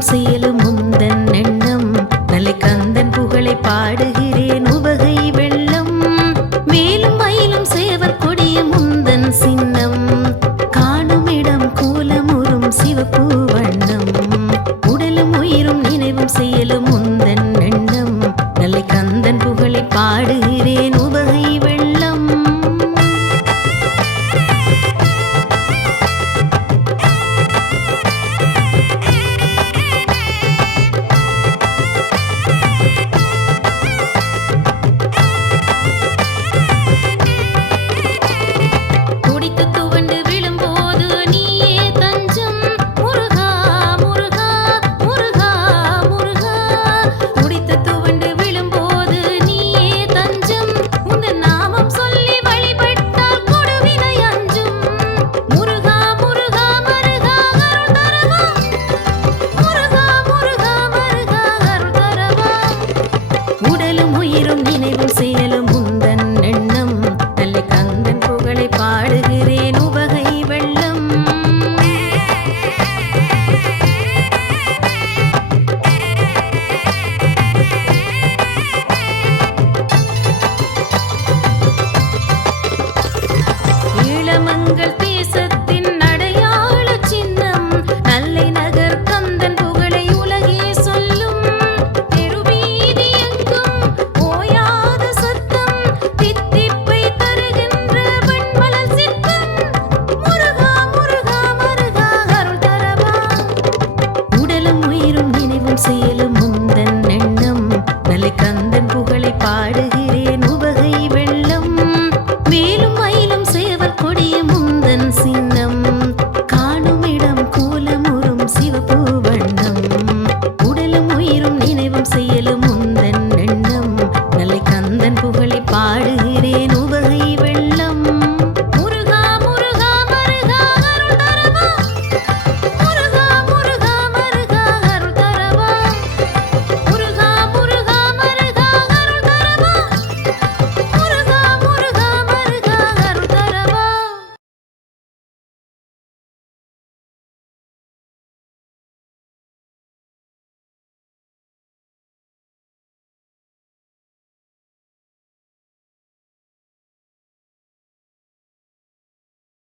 செயலும் முந்தன் எண்ணம். நல்லை கந்தன் புகழை பாடுகிறேன் உவகை வெள்ளம். மேலும் மயிலும் சேவர் கொடிய முந்தன் சின்னம். காணும் இடம் கூலமுறும் சிவப்பு வண்ணம். உடலும் உயிரும் நினைவும் செயலும் முந்தன் எண்ணம். நல்லை கந்தன் புகழை பாடுகிறேன் கர்மங்கள்